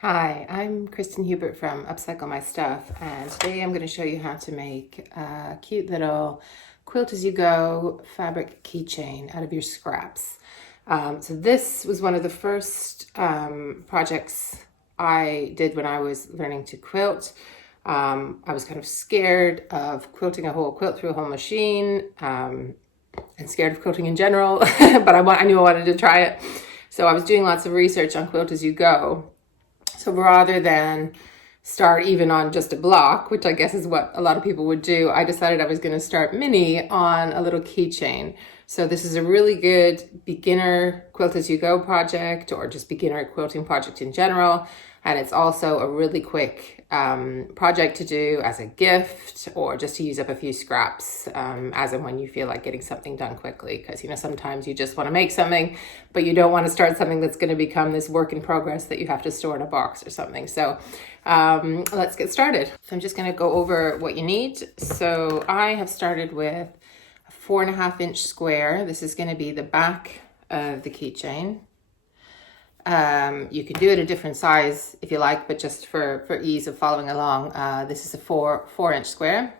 Hi, I'm Kristen Hubert from Upcycle My Stuff, and today I'm going to show you how to make a cute little quilt as you go fabric keychain out of your scraps. So this was one of the first projects I did when I was learning to quilt. I was kind of scared of quilting a whole quilt through a whole machine, and scared of quilting in general, but I knew I wanted to try it. So I was doing lots of research on quilt as you go. So rather than start even on just a block, which I guess is what a lot of people would do, I decided I was going to start mini on a little keychain. So this is a really good beginner quilt as you go project, or just beginner quilting project in general. And it's also a really quick project to do as a gift, or just to use up a few scraps as and when you feel like getting something done quickly. Because, you know, sometimes you just want to make something, but you don't want to start something that's going to become this work in progress that you have to store in a box or something. So let's get started. So I'm just going to go over what you need. So I have started with a 4.5-inch square. This is going to be the back of the keychain. You can do it a different size if you like, but just for ease of following along, this is a 4-inch square.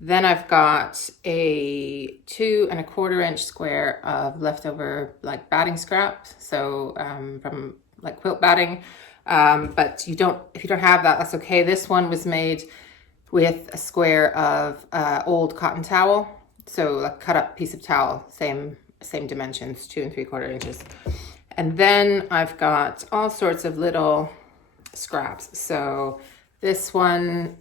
Then I've got a 2.25-inch square of leftover like batting scrap. So from like quilt batting, but if you don't have that, that's okay. This one was made with a square of old cotton towel. So a cut up piece of towel, same dimensions, 2 3/4 inches. And then I've got all sorts of little scraps. So this one,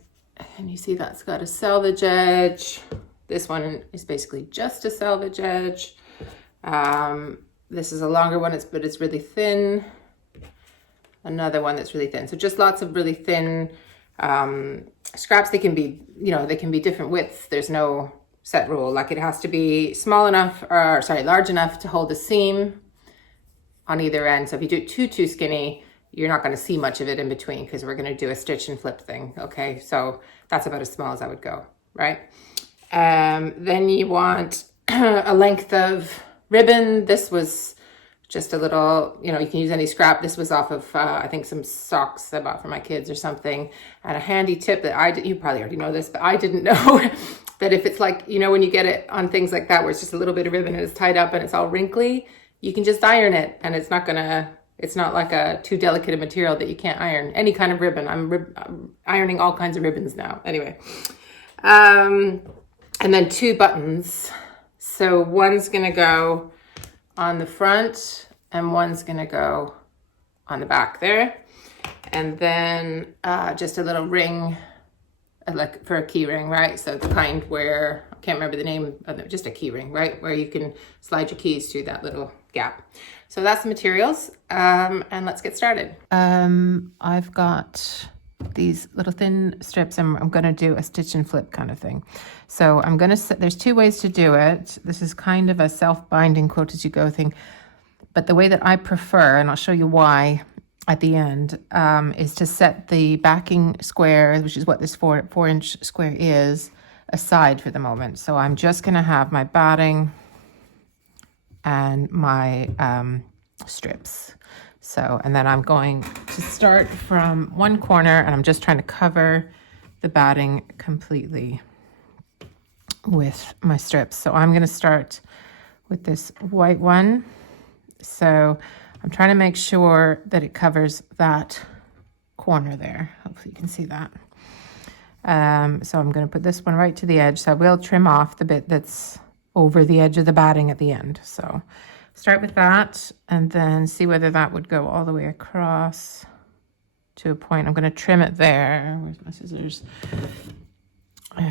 can you see that's got a selvage edge? This one is basically just a selvage edge. This is a longer one, but it's really thin. Another one that's really thin. So just lots of really thin scraps. They can be, they can be different widths. There's no set rule. Like it has to be large enough to hold a seam on either end. So if you do it too skinny, you're not going to see much of it in between, because we're going to do a stitch and flip thing. Okay, so that's about as small as I would go, right? Then you want a length of ribbon. This was just a little, you can use any scrap. This was off of, I think, some socks I bought for my kids or something. And a handy tip that you probably already know this, but I didn't know that if it's like, when you get it on things like that, where it's just a little bit of ribbon and it's tied up and it's all wrinkly, you can just iron it, and it's not like a too delicate a material that you can't iron. Any kind of ribbon. I'm ironing all kinds of ribbons now. Anyway. And then 2 buttons. So one's going to go on the front and one's going to go on the back there. And then just a little ring, like for a key ring, right? So the kind where, I can't remember the name of it, just a key ring, right? Where you can slide your keys through that little gap. So that's the materials, and let's get started. I've got these little thin strips, and I'm going to do a stitch and flip kind of thing. So I'm going to, there's 2 ways to do it. This is kind of a self-binding quilt as you go thing, but the way that I prefer, and I'll show you why at the end, is to set the backing square, which is what this 4-inch square is, aside for the moment. So I'm just going to have my batting and my strips. So, and then I'm going to start from one corner, and I'm just trying to cover the batting completely with my strips. So I'm going to start with this white one. So I'm trying to make sure that it covers that corner there. Hopefully you can see that. So I'm going to put this one right to the edge. So I will trim off the bit that's over the edge of the batting at the end. So start with that, and then see whether that would go all the way across to a point. I'm going to trim it there. Where's my scissors? So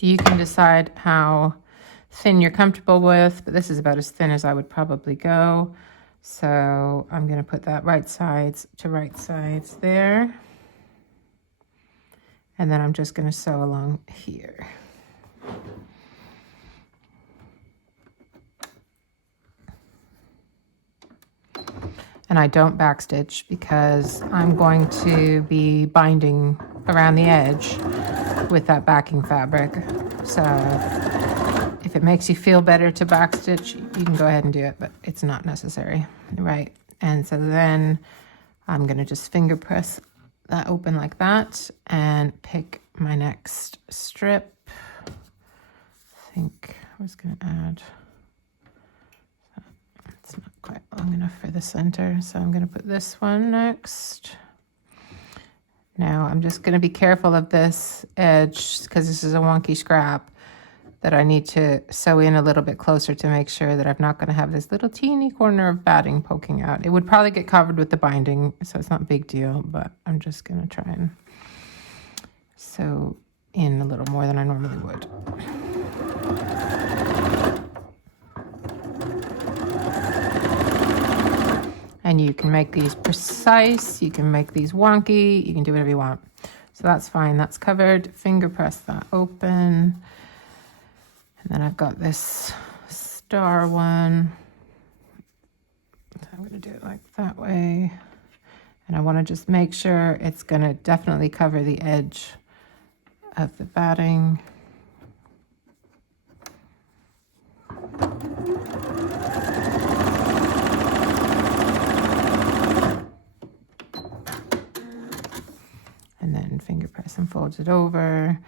you can decide how thin you're comfortable with, but this is about as thin as I would probably go. So I'm going to put that right sides to right sides there. And then I'm just going to sew along here. And I don't backstitch because I'm going to be binding around the edge with that backing fabric. So if it makes you feel better to backstitch, you can go ahead and do it, but it's not necessary, right? And so then I'm gonna just finger press that open like that and pick my next strip. I think I was gonna add, it's not quite long enough for the center, so I'm gonna put this one next. Now I'm just gonna be careful of this edge because this is a wonky scrap that I need to sew in a little bit closer to make sure that I'm not gonna have this little teeny corner of batting poking out. It would probably get covered with the binding, so it's not a big deal, but I'm just gonna try and sew in a little more than I normally would. And you can make these precise, you can make these wonky, you can do whatever you want. So that's fine, that's covered. Finger press that open. And then I've got this star one. So I'm gonna do it like that way. And I wanna just make sure it's gonna definitely cover the edge of the batting. And then finger press and fold it over.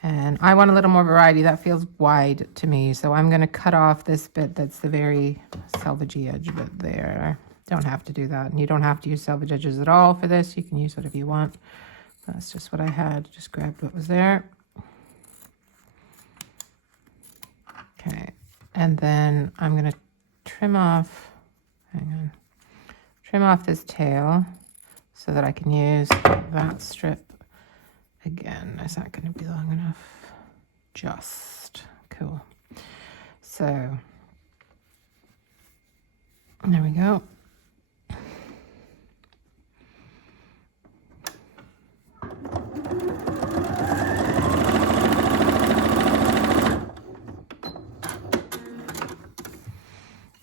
And I want a little more variety. That feels wide to me. So I'm going to cut off this bit that's the very selvagey edge bit there. Don't have to do that. And you don't have to use selvage edges at all for this. You can use whatever you want. That's just what I had. Just grabbed what was there. Okay. And then I'm going to trim off, trim off this tail so that I can use that strip again. Is that going to be long enough? Just cool. So there we go.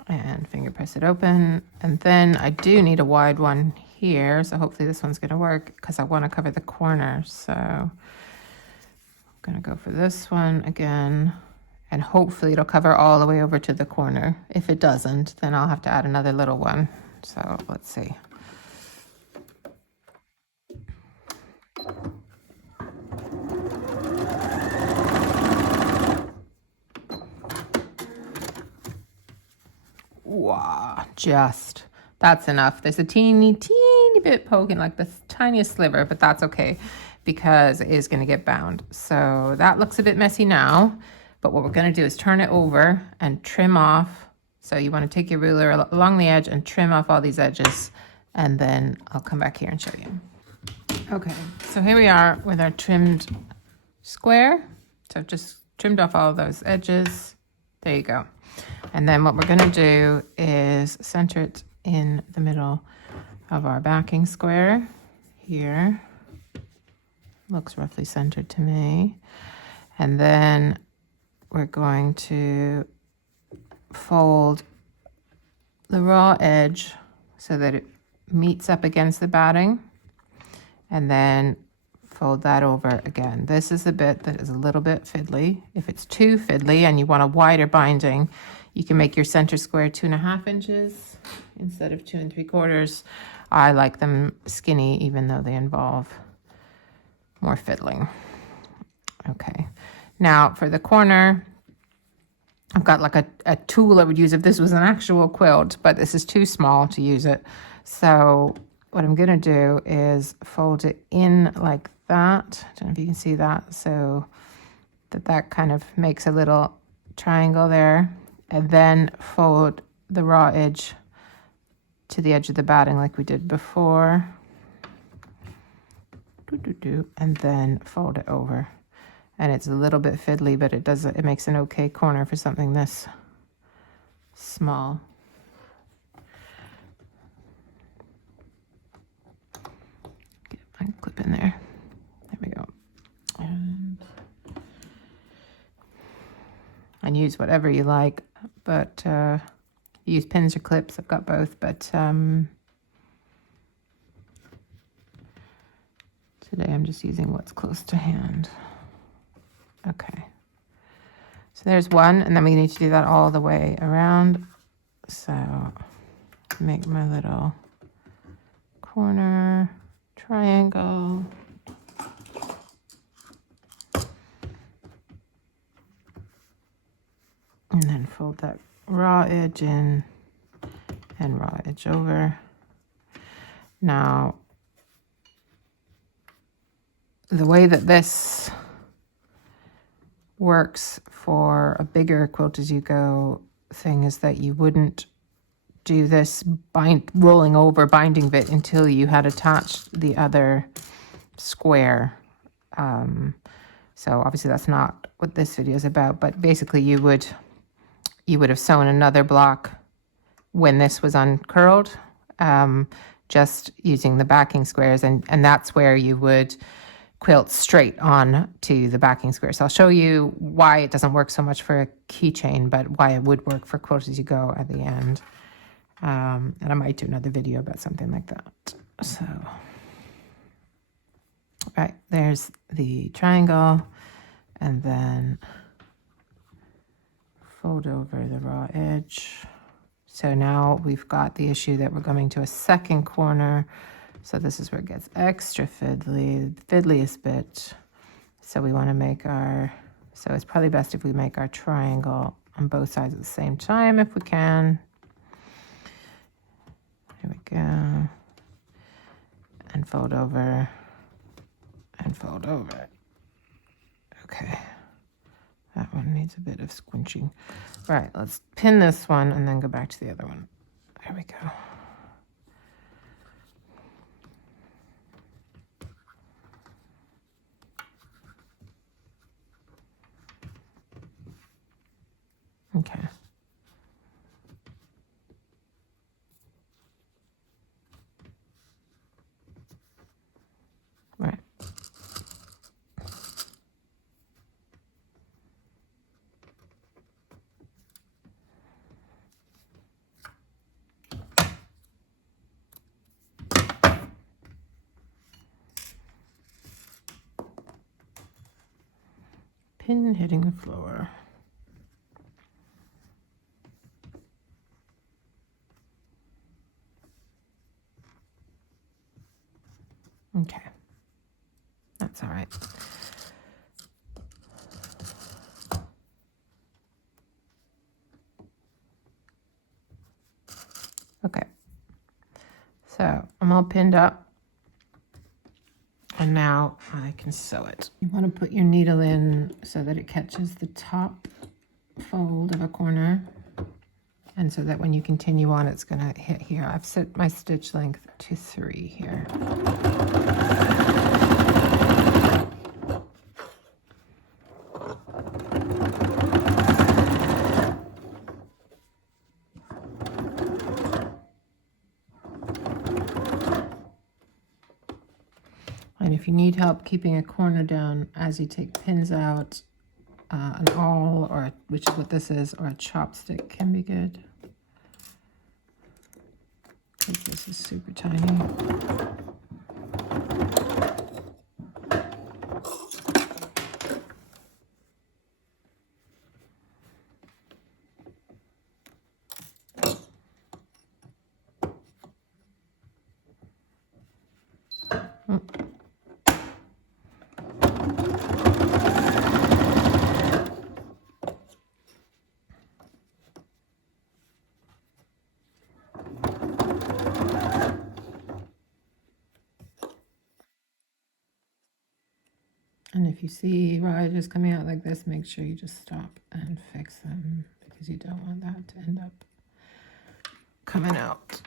And finger press it open. And then I do need a wide one here, so hopefully this one's going to work because I want to cover the corner. So I'm going to go for this one again, and hopefully it'll cover all the way over to the corner. If it doesn't, then I'll have to add another little one. So let's see. Wow, just, that's enough. There's a teeny bit poking, like the tiniest sliver, but that's okay because it is going to get bound. So that looks a bit messy now, but what we're going to do is turn it over and trim off. So you want to take your ruler along the edge and trim off all these edges, and then I'll come back here and show you. Okay, so here we are with our trimmed square. So I've just trimmed off all of those edges. There you go. And then what we're going to do is center it in the middle of our backing square here. Looks roughly centered to me. And then we're going to fold the raw edge so that it meets up against the batting, and then fold that over again. This is the bit that is a little bit fiddly. If it's too fiddly and you want a wider binding, you can make your center square 2.5 inches instead of 2 3/4. I like them skinny, even though they involve more fiddling. Okay, now for the corner, I've got like a tool I would use if this was an actual quilt, but this is too small to use it. So what I'm gonna do is fold it in like that. I don't know if you can see that. So that kind of makes a little triangle there, and then fold the raw edge to the edge of the batting like we did before. And then fold it over. And it's a little bit fiddly, but it makes an okay corner for something this small. Get my clip in there. There we go. And use whatever you like, but use pins or clips. I've got both, but today I'm just using what's close to hand. Okay, So there's one, and then we need to do that all the way around. So make my little corner triangle. And then fold that raw edge in and raw edge over. Now, the way that this works for a bigger quilt as you go thing is that you wouldn't do this rolling over binding bit until you had attached the other square. So obviously that's not what this video is about, but basically you would have sewn another block when this was uncurled, just using the backing squares, and that's where you would quilt straight on to the backing square. So I'll show you why it doesn't work so much for a keychain, but why it would work for Quilt As You Go at the end. And I might do another video about something like that. So, right, there's the triangle, and then fold over the raw edge. So now we've got the issue that we're coming to a second corner. So this is where it gets extra fiddly, the fiddliest bit. So we want to make so it's probably best if we make our triangle on both sides at the same time if we can. Here we go. And fold over and fold over. Okay. That one needs a bit of squinching. Right, let's pin this one and then go back to the other one. There we go. Okay. Right. Pin hitting the floor. Okay, that's all right. Okay, so I'm all pinned up, and now I can sew it. You want to put your needle in so that it catches the top fold of a corner, and so that when you continue on, it's going to hit here. I've set my stitch length to 3 here. And if you need help keeping a corner down as you take pins out, an awl, which is what this is, or a chopstick can be good. Because this is super tiny. And if you see raw edges coming out like this, make sure you just stop and fix them, because you don't want that to end up coming out.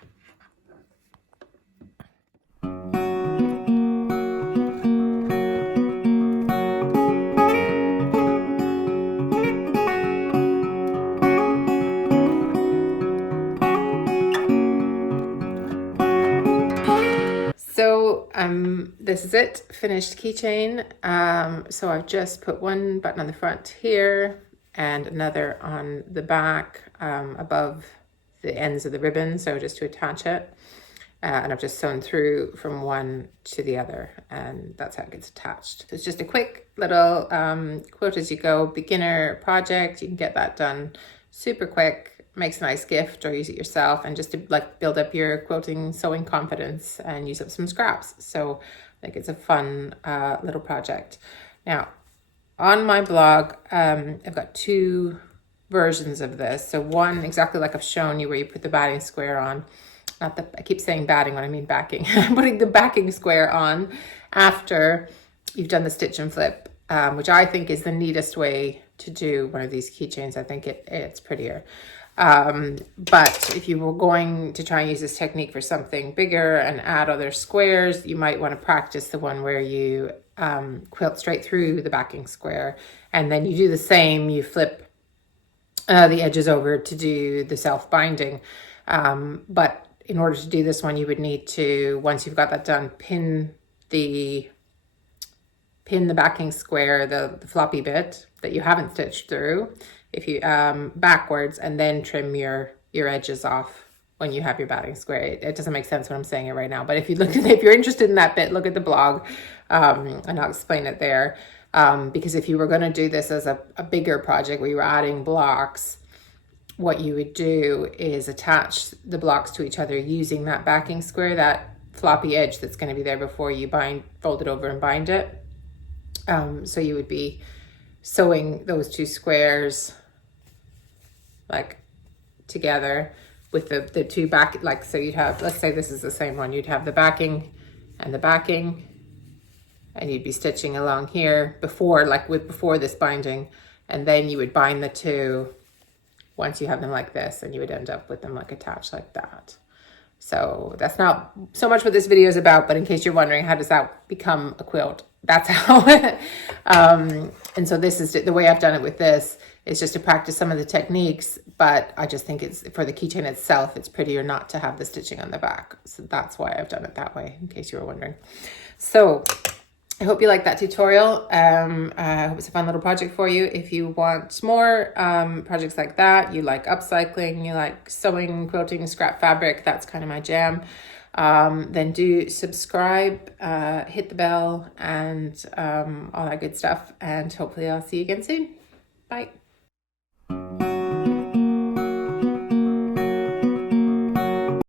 So this is it, finished keychain. So I've just put one button on the front here and another on the back above the ends of the ribbon, so just to attach it. and I've just sewn through from one to the other, and that's how it gets attached. So it's just a quick little quilt as you go beginner project. You can get that done super quick, makes a nice gift, or use it yourself, and just to like build up your quilting sewing confidence and use up some scraps. So I think it's a fun little project. Now on my blog, I've got two versions of this. So one exactly like I've shown you, where you put the batting square on. Not the, I keep saying batting when I mean backing. Putting the backing square on after you've done the stitch and flip, which I think is the neatest way to do one of these keychains. I think it's prettier. But if you were going to try and use this technique for something bigger and add other squares, you might want to practice the one where you quilt straight through the backing square, and then you do the same, you flip the edges over to do the self-binding. But in order to do this one, you would need to, once you've got that done, pin the backing square, the floppy bit that you haven't stitched through, if you backwards, and then trim your edges off when you have your batting square. It doesn't make sense when I'm saying it right now, but if you're interested in that bit, look at the blog, and I'll explain it there. Because if you were going to do this as a bigger project where you were adding blocks, what you would do is attach the blocks to each other using that backing square, that floppy edge that's going to be there before you fold it over and bind it. So you would be sewing those two squares like together with the two back, like, so you'd have, let's say this is the same one, you'd have the backing and the backing, and you'd be stitching along here before this binding, and then you would bind the two once you have them like this, and you would end up with them like attached like that. So that's not so much what this video is about, but in case you're wondering, how does that become a quilt? That's how. And so this is the way I've done it with this, is just to practice some of the techniques, but I just think it's, for the keychain itself, it's prettier not to have the stitching on the back. So that's why I've done it that way, in case you were wondering. So I hope you like that tutorial. I hope it's a fun little project for you. If you want more projects like that, you like upcycling, you like sewing, quilting, scrap fabric, that's kind of my jam, then do subscribe, hit the bell, and all that good stuff. And hopefully I'll see you again soon. Bye.